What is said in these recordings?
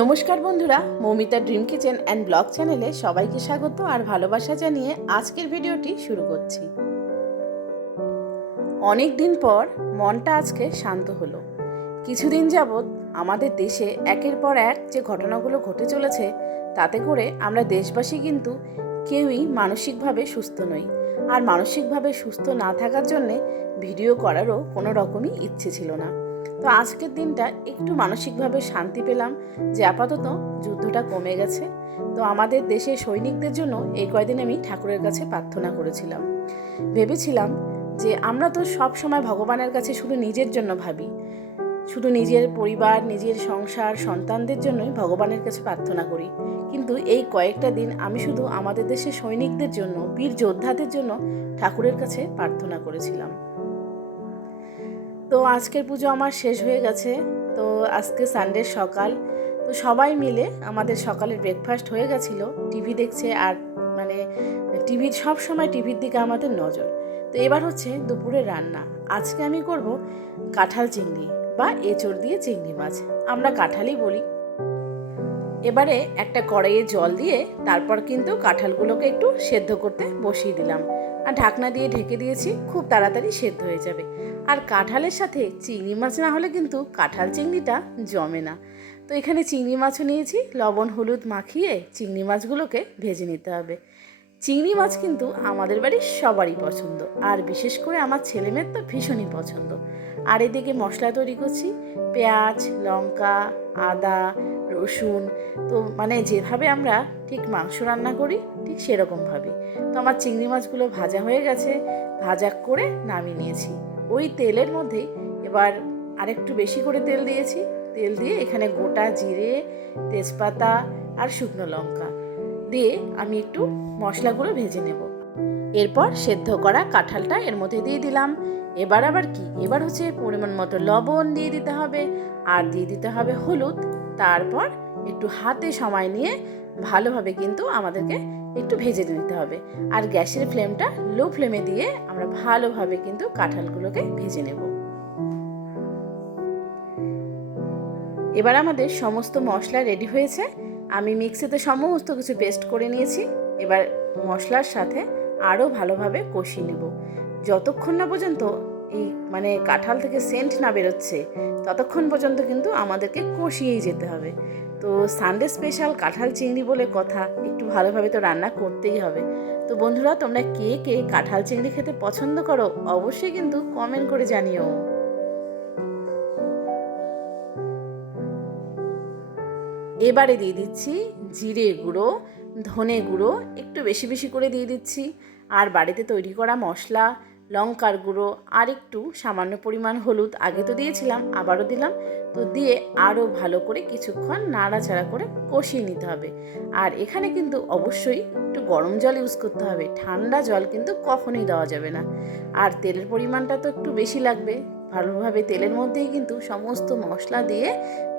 নমস্কার বন্ধুরা, Moumita dream kitchen and blog চ্যানেলে সবাইকে স্বাগত আর ভালোবাসা জানিয়ে আজকের ভিডিওটি শুরু করছি। অনেক দিন পর মনটা আজকে শান্ত হলো। কিছুদিন যাবৎ আমাদের দেশে একের পর এক যে ঘটনাগুলো ঘটে চলেছে, তাতে করে আমরা দেশবাসী কিন্তু কেউই মানসিকভাবে সুস্থ নই। আর মানসিকভাবে সুস্থ না থাকার জন্যে ভিডিও করারও কোনো রকমই ইচ্ছে ছিল না। তো আজকের দিনটা একটু মানসিকভাবে শান্তি পেলাম যে আপাতত যুদ্ধটা কমে গেছে। তো আমাদের দেশের সৈনিকদের জন্য এই কয়দিন আমি ঠাকুরের কাছে প্রার্থনা করেছিলাম। ভেবেছিলাম যে আমরা তো সব সময় ভগবানের কাছে শুধু নিজের জন্য ভাবি, শুধু নিজের পরিবার, নিজের সংসার, সন্তানদের জন্যই ভগবানের কাছে প্রার্থনা করি। কিন্তু এই কয়েকটা দিন আমি শুধু আমাদের দেশের সৈনিকদের জন্য, বীর যোদ্ধাদের জন্য ঠাকুরের কাছে প্রার্থনা করেছিলাম। তো আজকের পুজো আমার শেষ হয়ে গেছে। তো আজকে সানডের সকাল, তো সবাই মিলে আমাদের সকালের ব্রেকফাস্ট হয়ে গেছিলো। টিভি দেখছে, আর টিভির সব সময় টিভির দিকে আমাদের নজর। তো এবার হচ্ছে দুপুরের রান্না। আজকে আমি করব কাঁঠাল চিংড়ি বা এঁচড় দিয়ে চিংড়ি মাছ, আমরা কাঁঠালই বলি। এবারে একটা কড়াইয়ে জল দিয়ে তারপর কিন্তু কাঁঠালগুলোকে একটু সেদ্ধ করতে বসিয়ে দিলাম, আর ঢাকনা দিয়ে ঢেকে দিয়েছি। খুব তাড়াতাড়ি সেদ্ধ হয়ে যাবে। আর কাঁঠালের সাথে চিংড়ি মাছ না হলে কিন্তু কাঁঠাল চিংড়িটা জমে না। তো এখানে চিংড়ি মাছও নিয়েছি, লবণ হলুদ মাখিয়ে চিংড়ি মাছগুলোকে ভেজে নিতে হবে। চিংড়ি মাছ কিন্তু আমাদের বাড়ির সবারই পছন্দ, আর বিশেষ করে আমার ছেলেমেয়ের তো ভীষণই পছন্দ। আর এদিকে মশলা তৈরি করছি, পেঁয়াজ, লঙ্কা, আদা, রসুন। তো যেভাবে আমরা ঠিক মাংস রান্না করি ঠিক সেরকমভাবে। তো আমার চিংড়ি মাছগুলো ভাজা হয়ে গেছে, ভাজা করে নামিয়ে নিয়েছি। ওই তেলের মধ্যেই এবার আরেকটু বেশি করে তেল দিয়েছি। তেল দিয়ে এখানে গোটা জিরে, তেজপাতা আর শুকনো লঙ্কা দিয়ে আমি একটু মশলাগুলো ভেজে নেব। এরপর সেদ্ধ করা কাঁঠালটা এর মধ্যে দিয়ে দিলাম। এবার আবার কি, এবার হচ্ছে পরিমাণ মতো লবণ দিয়ে দিতে হবে, আর দিয়ে দিতে হবে হলুদ। তারপর একটু হাতে সময় নিয়ে ভালোভাবে কিন্তু আমাদেরকে একটু ভেজে নিতে হবে। আর গ্যাসের ফ্লেমটা লো ফ্লেমে দিয়ে আমরা ভালোভাবে কিন্তু কাঁঠালগুলোকে ভেজে নেব। এবার আমাদের সমস্ত মশলা রেডি হয়েছে। আমি মিক্সিতে সমস্ত কিছু পেস্ট করে নিয়েছি। এবার মশলার সাথে আরও ভালোভাবে কষিয়ে নেব, যতক্ষণ না পর্যন্ত এই কাঁঠাল থেকে সেন্ট না বেরোচ্ছে ততক্ষণ পর্যন্ত কিন্তু আমাদেরকে কষিয়েই যেতে হবে। তো সানডে স্পেশাল কাঁঠাল চিংড়ি বলে কথা, একটু ভালোভাবে তো রান্না করতেই হবে। তো বন্ধুরা, তোমরা কে কে কাঁঠাল চিংড়ি খেতে পছন্দ করো অবশ্যই কিন্তু কমেন্ট করে জানিও। এবারে দিয়ে দিচ্ছি জিরে গুঁড়ো, ধনে গুঁড়ো একটু বেশি বেশি করে দিয়ে দিচ্ছি, আর বাড়িতে তৈরি করা মশলা, লঙ্কার গুঁড়ো, আর একটু সামান্য পরিমাণ হলুদ আগে তো দিয়েছিলাম, আবারও দিলাম। তো দিয়ে আরও ভালো করে কিছুক্ষণ নাড়াচাড়া করে কষিয়ে নিতে হবে। আর এখানে কিন্তু অবশ্যই একটু গরম জল ইউজ করতে হবে, ঠান্ডা জল কিন্তু কখনোই দেওয়া যাবে না। আর তেলের পরিমাণটা তো একটু বেশি লাগবে। ভালোভাবে তেলের মধ্যেই কিন্তু সমস্ত মশলা দিয়ে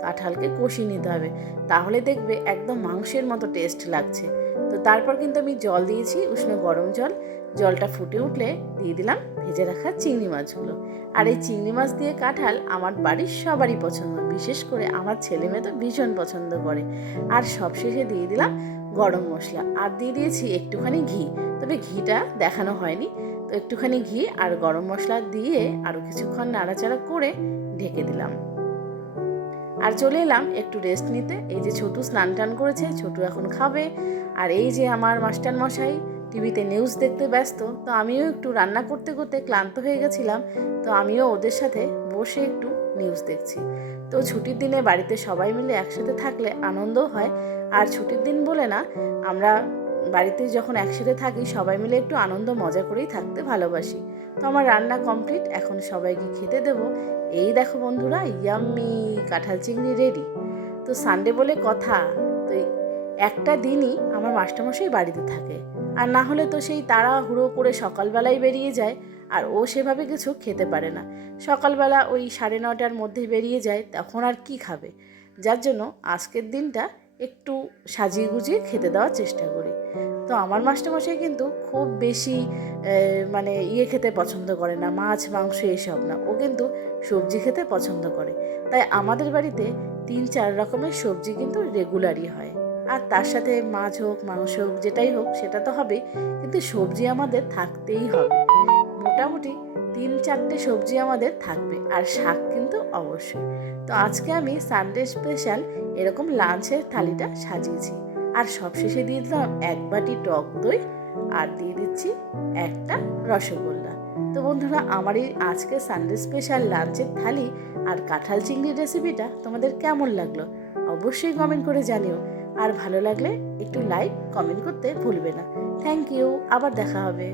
কাঁঠালকে কষিয়ে নিতে হবে, তাহলে দেখবে একদম মাংসের মতো টেস্ট লাগছে। তো তারপর কিন্তু আমি জল দিয়েছি, উষ্ণ গরম জল। জলটা ফুটে উঠলে দিয়ে দিলাম ভেজে রাখা চিংড়ি মাছগুলো। আর এই চিংড়ি মাছ দিয়ে কাঁঠাল আমার বাড়ির সবারই পছন্দ, বিশেষ করে আমার ছেলে মেয়ে তো ভীষণ পছন্দ করে। আর সবশেষে দিয়ে দিলাম গরম মশলা, আর দিয়ে দিয়েছি একটুখানি ঘি, তবে ঘিটা দেখানো হয়নি। তো একটুখানি ঘি আর গরম মশলা দিয়ে আরও কিছুক্ষণ নাড়াচাড়া করে ঢেকে দিলাম। আর চলে এলাম একটু রেস্ট নিতে। এই যে ছোটু স্নান টান করেছে, ছোটু এখন খাবে। আর এই যে আমার মাস্টার মশাই টিভিতে নিউজ দেখতে ব্যস্ত। তো আমিও একটু রান্না করতে করতে ক্লান্ত হয়ে গেছিলাম, তো আমিও ওদের সাথে বসে একটু নিউজ দেখছি। তো ছুটির দিনে বাড়িতে সবাই মিলে একসাথে থাকলে আনন্দও হয়। আর ছুটির দিন বলে না, আমরা বাড়িতে যখন একসাথে থাকি সবাই মিলে একটু আনন্দ মজা করেই থাকতে ভালোবাসি। তো আমার রান্না কমপ্লিট, এখন সবাইকে খেতে দেবো। এই দেখো বন্ধুরা, ইয়াম্মি কাঁঠাল চিংড়ি রেডি। তো সানডে বলে কথা, তো একটা দিনই আমার মাস্টারমশাই বাড়িতে থাকে, আর না হলে তো সেই তাড়াহুড়ো করে সকালবেলায় বেরিয়ে যায়, আর ও সেভাবে কিছু খেতে পারে না। সকালবেলা ওই 9:30টার মধ্যে বেরিয়ে যায়, তখন আর কি খাবে। যার জন্য আজকের দিনটা একটু সাজিয়ে গুজিয়ে খেতে দেওয়ার চেষ্টা করি। তো আমার মাস্টারমশাই কিন্তু খুব বেশি খেতে পছন্দ করে না, মাছ মাংস এসব না, ও কিন্তু সবজি খেতে পছন্দ করে। তাই আমাদের বাড়িতে 3-4 রকমের সবজি কিন্তু রেগুলারই হয়। আর তার সাথে মাছ হোক, মাংস হোক, যেটাই হোক সেটা তো হবে, কিন্তু সবজি আমাদের থাকতেই হবে। মোটামুটি 3-4টে সবজি আমাদের থাকবে, আর শাক কিন্তু অবশ্যই। তো আজকে আমি সানডে স্পেশাল এরকম লাঞ্চের থালিটা সাজিয়েছি। আর সবশেষে দিয়ে দিলাম 1 বাটি টক দই, আর দিয়ে দিচ্ছি একটা রসগোল্লা। তো বন্ধুরা, আমার এই আজকে সানডে স্পেশাল লাঞ্চের থালি আর কাঁঠাল চিংড়ির রেসিপিটা তোমাদের কেমন লাগলো অবশ্যই কমেন্ট করে জানিও। আর ভালো লাগলে একটু লাইক কমেন্ট করতে ভুলবে না। থ্যাংক ইউ, আবার দেখা হবে।